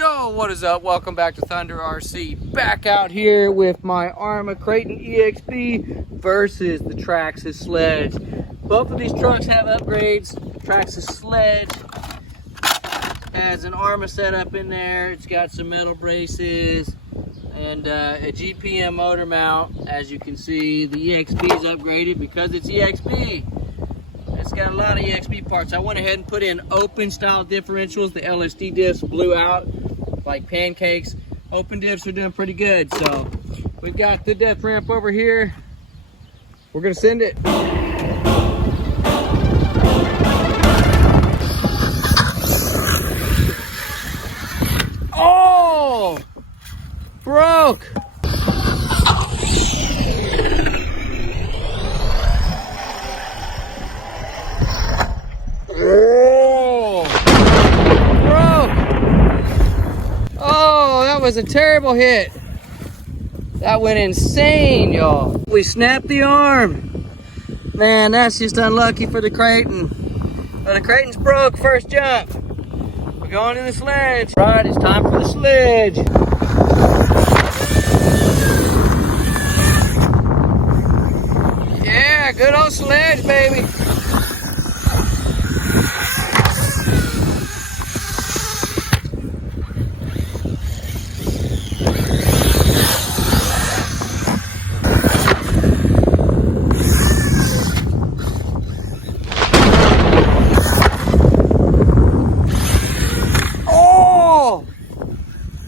Yo, what is up? Welcome back to Thunder RC. Back out here with my Arrma Kraton EXB versus the Traxxas Sledge. Both of these trucks have upgrades. The Traxxas Sledge has an Arrma setup in there. It's got some metal braces and a GPM motor mount. As you can see, the EXB is upgraded because it's EXB. It's got a lot of EXB parts. I went ahead and put in open style differentials. The LSD diffs blew out like pancakes. Open diffs are doing pretty good. So we've got the death ramp over here. We're gonna send it. Oh, broke. That was a terrible hit. That went insane, y'all. We snapped the arm. Man, that's just unlucky for the Kraton. But the Kraton's broke first jump. We're going to the sledge. All right, it's time for the sledge. Yeah, good old sledge, baby.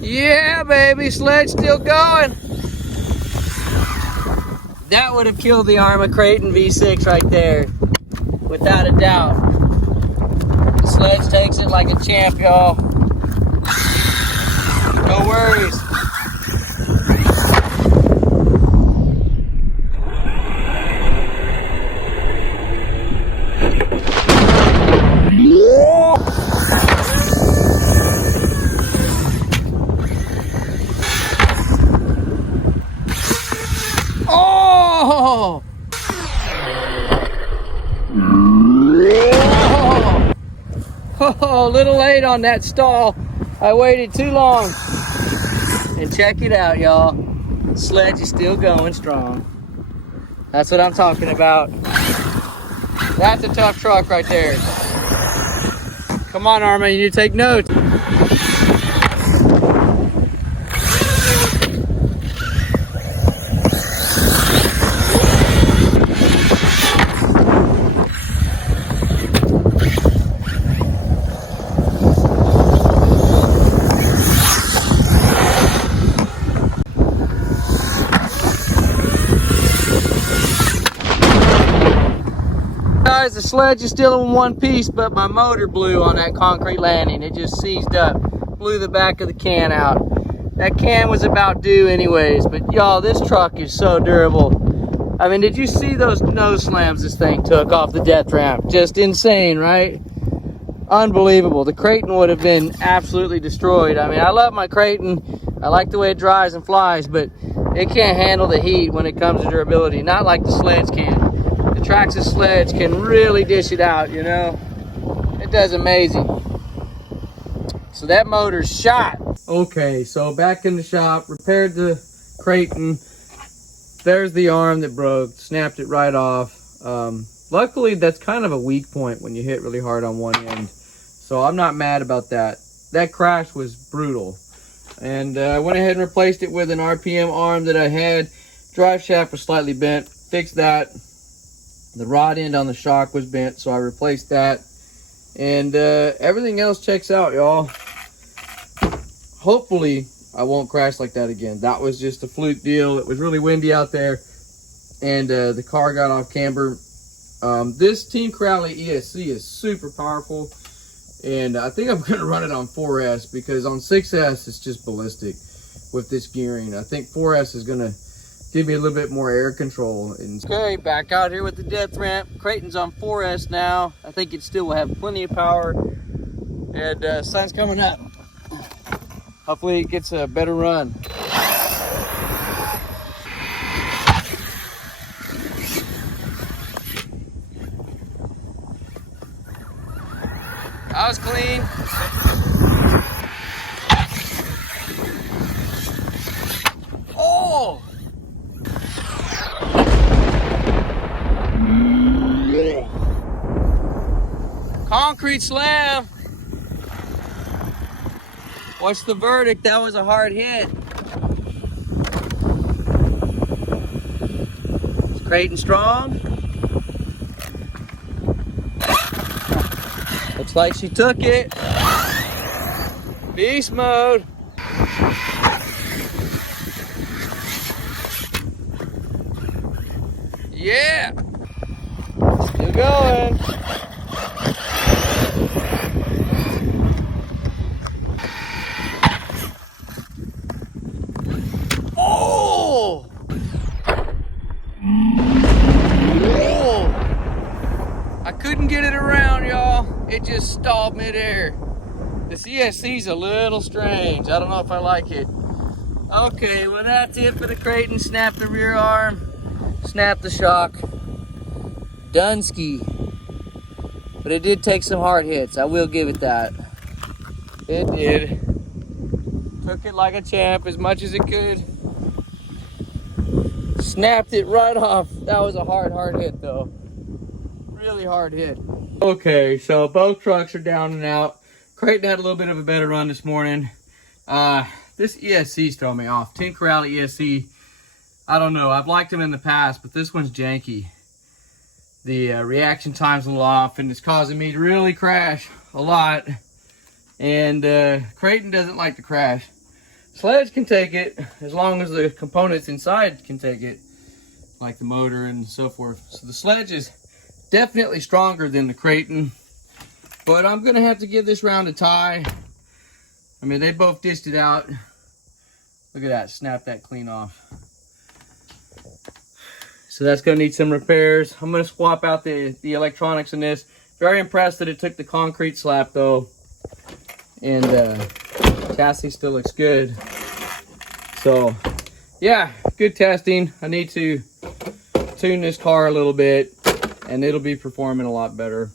Yeah, baby, sledge still going. That would have killed the Arrma Kraton V6 right there, without a doubt. The sledge takes it like a champ, y'all. No worries. Oh! Oh, a little late on that stall. I waited too long. And check it out, y'all. The sledge is still going strong. That's what I'm talking about. That's a tough truck right there. Come on, Arrma, you need to take notes. Guys, the sledge is still in one piece, but my motor blew on that concrete landing. It just seized up, blew the back of the can out. That can was about due anyways, but y'all, this truck is so durable. I mean, did you see those nose slams this thing took off the death ramp? Just insane, right? Unbelievable. The Kraton would have been absolutely destroyed. I mean, I love my Kraton. I like the way it drives and flies, but it can't handle the heat when it comes to durability. Not like the Sledge can. The Traxxas Sledge can really dish it out, you know? It does amazing. So that motor's shot. Okay, so back in the shop, repaired the Kraton. There's the arm that broke, snapped it right off. Luckily, that's kind of a weak point when you hit really hard on one end. So I'm not mad about that. That crash was brutal. And I went ahead and replaced it with an RPM arm that I had. Drive shaft was slightly bent, fixed that. The rod end on the shock was bent, so I replaced that. And everything else checks out, y'all. Hopefully, I won't crash like that again. That was just a fluke deal. It was really windy out there, and the car got off camber. This Team Crowley ESC is super powerful, and I think I'm going to run it on 4S because on 6S, it's just ballistic with this gearing. I think 4S is going to give me a little bit more air control. Okay, back out here with the death ramp. Kraton's on 4S now. I think it still will have plenty of power. And sun's coming up. Hopefully it gets a better run. That was clean. concrete slam. What's the verdict? That was a hard hit. Is Kraton strong? Looks like she took it. Beast mode. Yeah. Still going. Oh! Oh! I couldn't get it around, y'all. It just stalled midair. This ESC's a little strange. I don't know if I like it. Okay, well that's it for the Kraton. Snap the rear arm, snap the shock. Dunsky. But it did take some hard hits. I will give it that. It did. Took it like a champ as much as it could. Snapped it right off. That was a hard hit though. Really hard hit. Okay, so both trucks are down and out. Kraton had a little bit of a better run this morning. This ESC's throwing me off. 10 Corral ESC. I don't know. I've liked them in the past, but this one's janky. The reaction time's a little off, and it's causing me to really crash a lot. And Kraton doesn't like to crash. Sledge can take it as long as the components inside can take it, like the motor and so forth. So the Sledge is definitely stronger than the Kraton, but I'm gonna have to give this round a tie. I mean, they both dished it out. Look at that, snap that clean off. So that's gonna need some repairs. I'm gonna swap out the electronics in this. Very impressed that it took the concrete slap though. And chassis still looks good. So yeah, good testing. I need to tune this car a little bit and it'll be performing a lot better.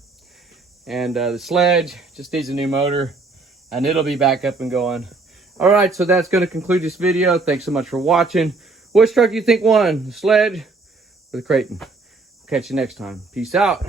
And the Sledge just needs a new motor and it'll be back up and going. All right, so that's going to conclude this video. Thanks so much for watching. Which truck do you think won, the Sledge or the Kraton? Catch you next time. Peace out.